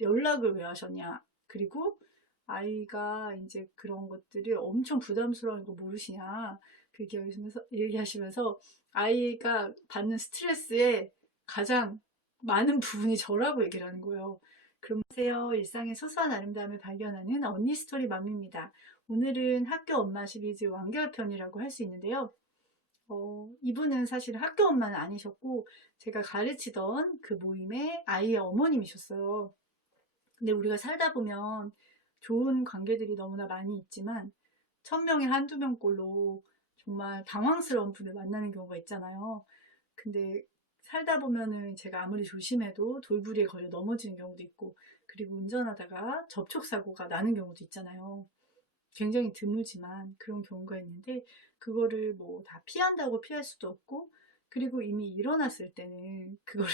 연락을 왜 하셨냐. 그리고 아이가 이제 그런 것들이 엄청 부담스러운 거 모르시냐. 그 얘기하시면서 아이가 받는 스트레스에 가장 많은 부분이 저라고 얘기를 하는 거예요. 그러세요. 일상의 소소한 아름다움을 발견하는 언니 스토리 맘입니다. 오늘은 학교 엄마 시리즈 완결편이라고 할 수 있는데요. 이분은 사실 학교 엄마는 아니셨고 제가 가르치던 그 모임의 아이의 어머님이셨어요. 근데 우리가 살다 보면 좋은 관계들이 너무나 많이 있지만 1000명에 한두 명꼴로 정말 당황스러운 분을 만나는 경우가 있잖아요. 근데 살다 보면은 제가 아무리 조심해도 돌부리에 걸려 넘어지는 경우도 있고, 그리고 운전하다가 접촉사고가 나는 경우도 있잖아요. 굉장히 드물지만 그런 경우가 있는데, 그거를 뭐 다 피한다고 피할 수도 없고, 그리고 이미 일어났을 때는 그거를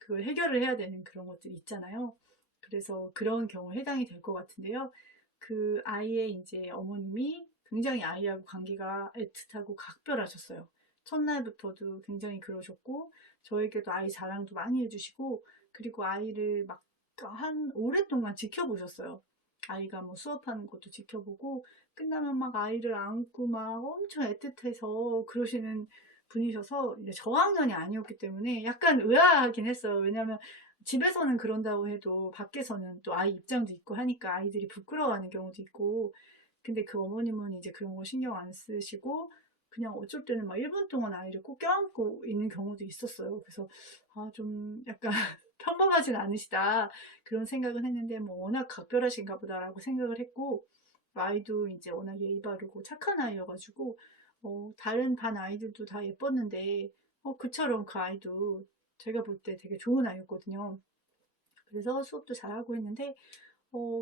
그걸 해결을 해야 되는 그런 것들이 있잖아요. 그래서 그런 경우에 해당이 될 것 같은데요. 그 아이의 이제 어머님이 굉장히 아이하고 관계가 애틋하고 각별하셨어요. 첫날부터도 굉장히 그러셨고, 저에게도 아이 자랑도 많이 해주시고, 그리고 아이를 막 한 오랫동안 지켜보셨어요. 아이가 뭐 수업하는 것도 지켜보고, 끝나면 막 아이를 안고 막 엄청 애틋해서 그러시는 분이셔서, 이제 저학년이 아니었기 때문에 약간 의아하긴 했어요. 왜냐면 집에서는 그런다고 해도 밖에서는 또 아이 입장도 있고 하니까 아이들이 부끄러워하는 경우도 있고, 근데 그 어머님은 이제 그런 거 신경 안 쓰시고 그냥 어쩔 때는 막 1분 동안 아이를 꼭 껴안고 있는 경우도 있었어요. 그래서 좀 약간 평범하진 않으시다 그런 생각은 했는데, 뭐 워낙 각별하신가 보다라고 생각을 했고, 아이도 이제 워낙 예의 바르고 착한 아이여가지고 다른 반 아이들도 다 예뻤는데 그처럼 그 아이도 제가 볼 때 되게 좋은 아이였거든요. 그래서 수업도 잘하고 했는데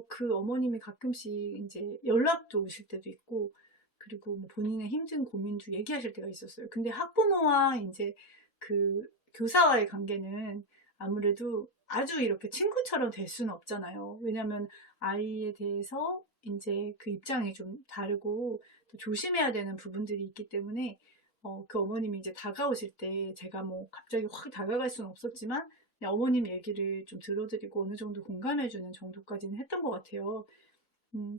그 어머님이 가끔씩 이제 연락도 오실 때도 있고, 그리고 뭐 본인의 힘든 고민도 얘기하실 때가 있었어요. 근데 학부모와 이제 그 교사와의 관계는 아무래도 아주 이렇게 친구처럼 될 수는 없잖아요. 왜냐면 아이에 대해서 이제 그 입장이 좀 다르고 또 조심해야 되는 부분들이 있기 때문에 그 어머님이 이제 다가오실 때 제가 뭐 갑자기 확 다가갈 수는 없었지만 그냥 어머님 얘기를 좀 들어드리고 어느 정도 공감해주는 정도까지는 했던 것 같아요.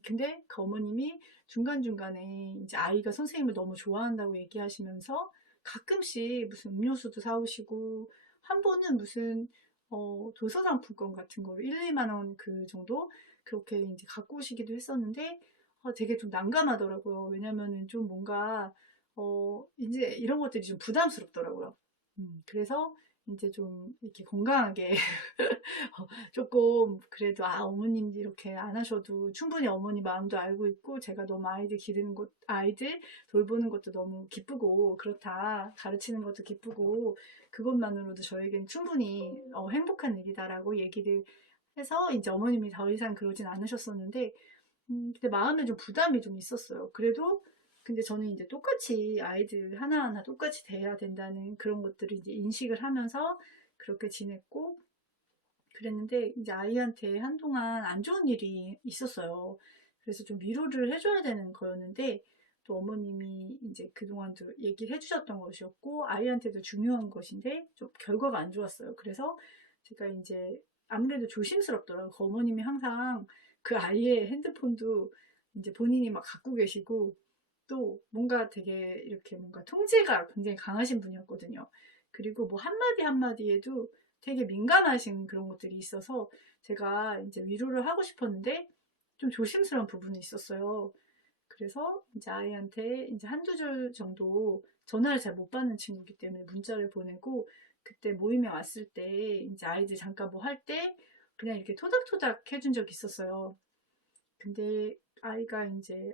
근데 그 어머님이 중간중간에 이제 아이가 선생님을 너무 좋아한다고 얘기하시면서 가끔씩 무슨 음료수도 사오시고, 한 번은 무슨 도서 상품권 같은 거를 1, 2만 원 그 정도 그렇게 이제 갖고 오시기도 했었는데, 되게 좀 난감하더라고요. 왜냐면은 좀 뭔가 이제 이런 것들이 좀 부담스럽더라고요. 그래서 이제 좀 이렇게 건강하게 조금 그래도 어머님이 이렇게 안 하셔도 충분히 어머니 마음도 알고 있고, 제가 너무 아이들 기르는 것, 아이들 돌보는 것도 너무 기쁘고 그렇다, 가르치는 것도 기쁘고 그것만으로도 저에겐 충분히 행복한 일이다라고 얘기를 해서 이제 어머님이 더 이상 그러진 않으셨었는데, 근데 마음에 좀 부담이 좀 있었어요. 그래도 근데 저는 이제 똑같이 아이들 하나하나 똑같이 대해야 된다는 그런 것들을 이제 인식을 하면서 그렇게 지냈고 그랬는데, 이제 아이한테 한동안 안 좋은 일이 있었어요. 그래서 좀 위로를 해줘야 되는 거였는데, 또 어머님이 이제 그동안도 얘기를 해주셨던 것이었고 아이한테도 중요한 것인데 좀 결과가 안 좋았어요. 그래서 제가 이제 아무래도 조심스럽더라고요. 그 어머님이 항상 그 아이의 핸드폰도 이제 본인이 막 갖고 계시고, 또 뭔가 되게 이렇게 뭔가 통제가 굉장히 강하신 분이었거든요. 그리고 뭐 한마디 한마디에도 되게 민감하신 그런 것들이 있어서 제가 이제 위로를 하고 싶었는데 좀 조심스러운 부분이 있었어요. 그래서 이제 아이한테 이제 한두 줄 정도 전화를 잘 못 받는 친구이기 때문에 문자를 보내고, 그때 모임에 왔을 때 이제 아이들 잠깐 뭐 할 때 그냥 이렇게 토닥토닥 해준 적이 있었어요. 근데 아이가 이제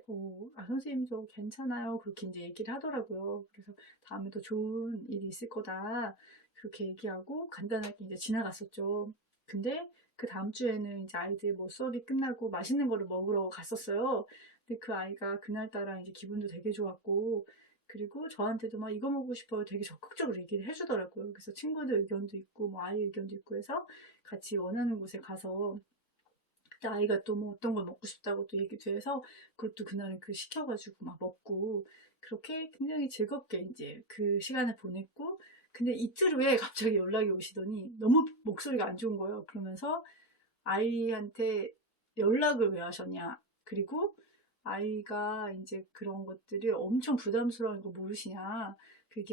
선생님 저 괜찮아요 그렇게 이제 얘기를 하더라고요. 그래서 다음에 더 좋은 일이 있을 거다 그렇게 얘기하고 간단하게 이제 지나갔었죠. 근데 그 다음 주에는 이제 아이들 뭐 수업이 끝나고 맛있는 거를 먹으러 갔었어요. 근데 그 아이가 그날따라 이제 기분도 되게 좋았고, 그리고 저한테도 막 이거 먹고 싶어요 되게 적극적으로 얘기를 해주더라고요. 그래서 친구들 의견도 있고 뭐 아이 의견도 있고 해서 같이 원하는 곳에 가서, 그때 아이가 또 뭐 어떤 걸 먹고 싶다고 또 얘기도 해서 그것도 그날은 그 시켜가지고 막 먹고, 그렇게 굉장히 즐겁게 이제 그 시간을 보냈고, 근데 이틀 후에 갑자기 연락이 오시더니 너무 목소리가 안 좋은 거예요. 그러면서 아이한테 연락을 왜 하셨냐. 그리고 아이가 이제 그런 것들이 엄청 부담스러운 거 모르시냐. 그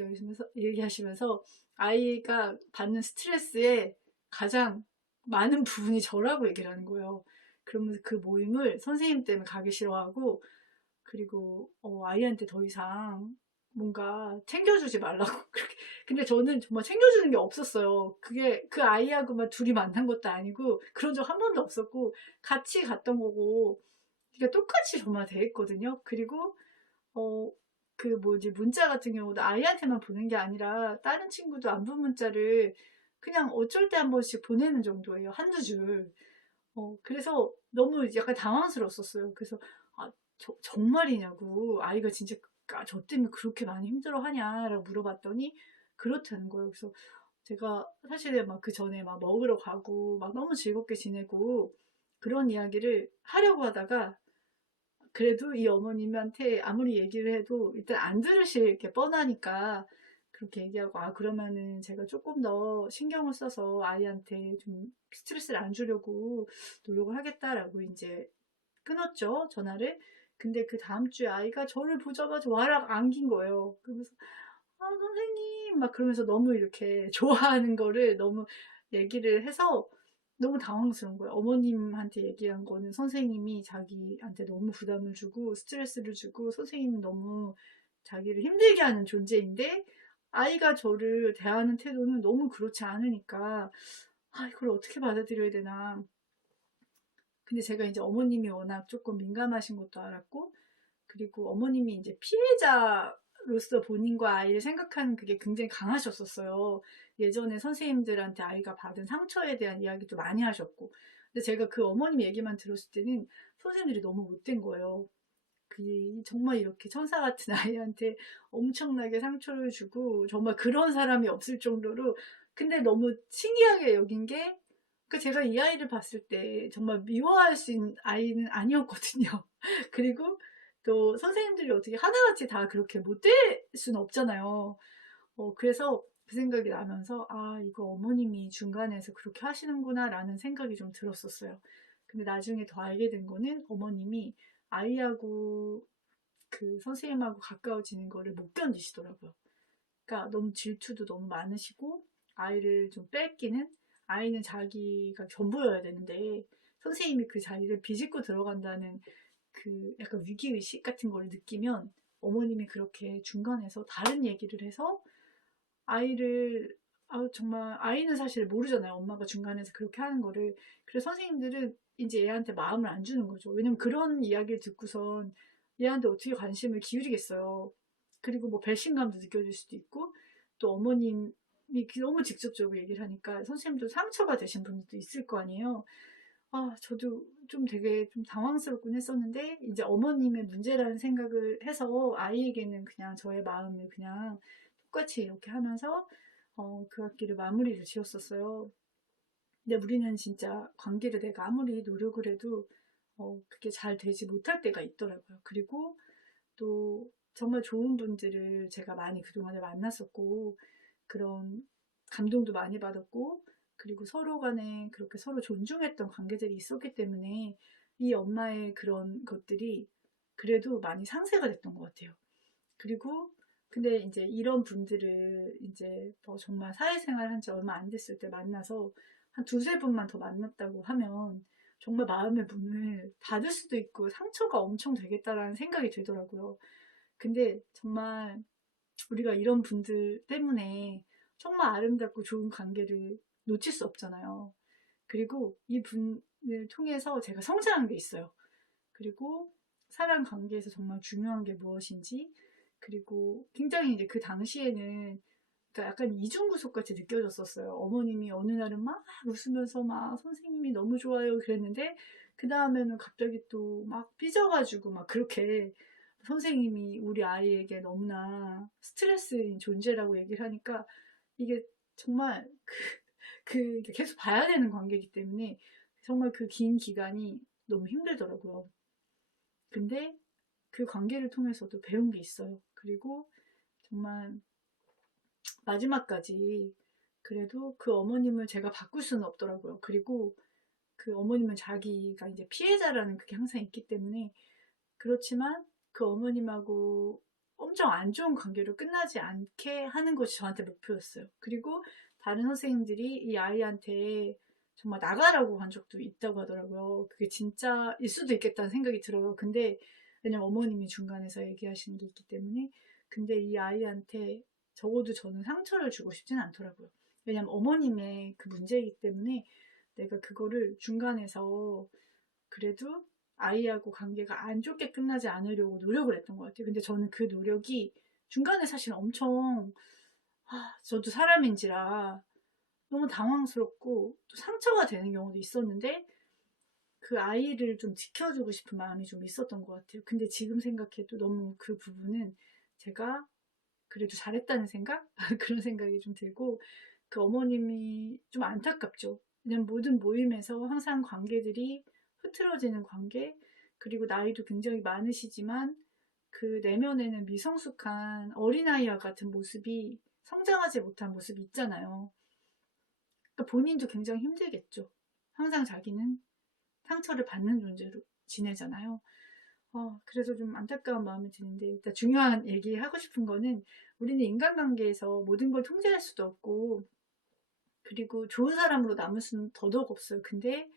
얘기하시면서 아이가 받는 스트레스에 가장 많은 부분이 저라고 얘기를 하는 거예요. 그러면서 그 모임을 선생님 때문에 가기 싫어하고, 그리고 아이한테 더 이상 뭔가 챙겨주지 말라고 그렇게. 근데 저는 정말 챙겨주는 게 없었어요. 그게 그 아이하고만 둘이 만난 것도 아니고 그런 적 한 번도 없었고 같이 갔던 거고, 그러니까 똑같이 정말 돼 있거든요. 그리고 그 문자 같은 경우도 아이한테만 보낸 게 아니라 다른 친구도 안부 문자를 그냥 어쩔 때 한 번씩 보내는 정도예요. 한두 줄. 그래서 너무 약간 당황스러웠었어요. 그래서 아, 정말이냐고, 아이가 진짜 저 때문에 그렇게 많이 힘들어하냐라고 물어봤더니 그렇다는 거예요. 그래서 제가 사실은 막 그 전에 막 먹으러 가고 막 너무 즐겁게 지내고 그런 이야기를 하려고 하다가, 그래도 이 어머님한테 아무리 얘기를 해도 일단 안 들으실 게 뻔하니까 그렇게 얘기하고, 그러면은 제가 조금 더 신경을 써서 아이한테 좀 스트레스를 안 주려고 노력을 하겠다라고 이제 끊었죠, 전화를. 근데 그 다음 주에 아이가 저를 보자마자 와락 안긴 거예요. 그러면서 선생님 막 그러면서 너무 이렇게 좋아하는 거를 너무 얘기를 해서 너무 당황스러운 거예요. 어머님한테 얘기한 거는 선생님이 자기한테 너무 부담을 주고 스트레스를 주고 선생님은 너무 자기를 힘들게 하는 존재인데, 아이가 저를 대하는 태도는 너무 그렇지 않으니까 이걸 어떻게 받아들여야 되나. 근데 제가 이제 어머님이 워낙 조금 민감하신 것도 알았고, 그리고 어머님이 이제 피해자로서 본인과 아이를 생각하는 그게 굉장히 강하셨었어요. 예전에 선생님들한테 아이가 받은 상처에 대한 이야기도 많이 하셨고. 근데 제가 그 어머님 얘기만 들었을 때는 선생님들이 너무 못된 거예요. 정말 이렇게 천사 같은 아이한테 엄청나게 상처를 주고 정말 그런 사람이 없을 정도로. 근데 너무 신기하게 여긴 게, 제가 이 아이를 봤을 때 정말 미워할 수 있는 아이는 아니었거든요. 그리고 또 선생님들이 어떻게 하나같이 다 그렇게 못될 수는 없잖아요. 그래서 그 생각이 나면서 이거 어머님이 중간에서 그렇게 하시는구나 라는 생각이 좀 들었었어요. 근데 나중에 더 알게 된 거는 어머님이 아이하고 그 선생님하고 가까워지는 거를 못 견디시더라고요. 그러니까 너무 질투도 너무 많으시고 아이를 좀 뺏기는, 아이는 자기가 전부여야 되는데 선생님이 그 자리를 비집고 들어간다는 그 약간 위기의식 같은 걸 느끼면 어머님이 그렇게 중간에서 다른 얘기를 해서 아이를, 정말 아이는 사실 모르잖아요. 엄마가 중간에서 그렇게 하는 거를. 그래서 선생님들은 이제 얘한테 마음을 안 주는 거죠. 왜냐면 그런 이야기를 듣고선 얘한테 어떻게 관심을 기울이겠어요. 그리고 뭐 배신감도 느껴질 수도 있고, 또 어머님이 너무 직접적으로 얘기를 하니까 선생님도 상처가 되신 분들도 있을 거 아니에요. 저도 좀 되게 좀 당황스럽긴 했었는데, 이제 어머님의 문제라는 생각을 해서 아이에게는 그냥 저의 마음을 그냥 똑같이 이렇게 하면서 그 학기를 마무리를 지었었어요. 근데 우리는 진짜 관계를 내가 아무리 노력을 해도 그게 잘 되지 못할 때가 있더라고요. 그리고 또 정말 좋은 분들을 제가 많이 그동안에 만났었고, 그런 감동도 많이 받았고, 그리고 서로 간에 그렇게 서로 존중했던 관계들이 있었기 때문에 이 엄마의 그런 것들이 그래도 많이 상쇄가 됐던 것 같아요. 그리고 근데 이제 이런 분들을 이제 정말 사회생활 한 지 얼마 안 됐을 때 만나서 한 두세 분만 더 만났다고 하면 정말 마음의 문을 닫을 수도 있고 상처가 엄청 되겠다라는 생각이 들더라고요. 근데 정말 우리가 이런 분들 때문에 정말 아름답고 좋은 관계를 놓칠 수 없잖아요. 그리고 이 분을 통해서 제가 성장한 게 있어요. 그리고 사람 관계에서 정말 중요한 게 무엇인지, 그리고 굉장히 이제 그 당시에는 그러니까 약간 이중구속 같이 느껴졌었어요. 어머님이 어느 날은 막 웃으면서 막 선생님이 너무 좋아요 그랬는데, 그 다음에는 갑자기 또 막 삐져가지고 막 그렇게 선생님이 우리 아이에게 너무나 스트레스인 존재라고 얘기를 하니까, 이게 정말 계속 봐야 되는 관계이기 때문에 정말 그 긴 기간이 너무 힘들더라고요. 근데 그 관계를 통해서도 배운 게 있어요. 그리고 정말 마지막까지 그래도 그 어머님을 제가 바꿀 수는 없더라고요. 그리고 그 어머님은 자기가 이제 피해자라는 그게 항상 있기 때문에, 그렇지만 그 어머님하고 엄청 안 좋은 관계로 끝나지 않게 하는 것이 저한테 목표였어요. 그리고 다른 선생님들이 이 아이한테 정말 나가라고 한 적도 있다고 하더라고요. 그게 진짜일 수도 있겠다는 생각이 들어요. 근데 왜냐면 어머님이 중간에서 얘기하시는 게 있기 때문에. 근데 이 아이한테 적어도 저는 상처를 주고 싶진 않더라고요. 왜냐면 어머님의 그 문제이기 때문에 내가 그거를 중간에서 그래도 아이하고 관계가 안 좋게 끝나지 않으려고 노력을 했던 것 같아요. 근데 저는 그 노력이 중간에 사실 엄청, 저도 사람인지라 너무 당황스럽고 또 상처가 되는 경우도 있었는데, 그 아이를 좀 지켜주고 싶은 마음이 좀 있었던 것 같아요. 근데 지금 생각해도 너무 그 부분은 제가 그래도 잘했다는 생각? 그런 생각이 좀 들고, 그 어머님이 좀 안타깝죠. 그냥 모든 모임에서 항상 관계들이 흐트러지는 관계, 그리고 나이도 굉장히 많으시지만 그 내면에는 미성숙한 어린아이와 같은 모습이, 성장하지 못한 모습이 있잖아요. 그러니까 본인도 굉장히 힘들겠죠. 항상 자기는 상처를 받는 존재로 지내잖아요. 그래서 좀 안타까운 마음이 드는데, 일단 중요한 얘기 하고 싶은 거는, 우리는 인간관계에서 모든 걸 통제할 수도 없고, 그리고 좋은 사람으로 남을 수는 더더욱 없어요. 근데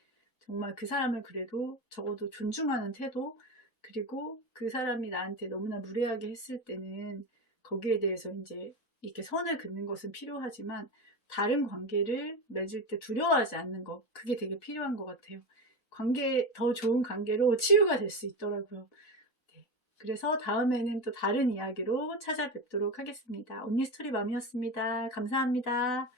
정말 그 사람을 그래도 적어도 존중하는 태도, 그리고 그 사람이 나한테 너무나 무례하게 했을 때는 거기에 대해서 이제 이렇게 선을 긋는 것은 필요하지만, 다른 관계를 맺을 때 두려워하지 않는 것, 그게 되게 필요한 것 같아요. 더 좋은 관계로 치유가 될 수 있더라고요. 네. 그래서 다음에는 또 다른 이야기로 찾아뵙도록 하겠습니다. 언니 스토리맘이었습니다. 감사합니다.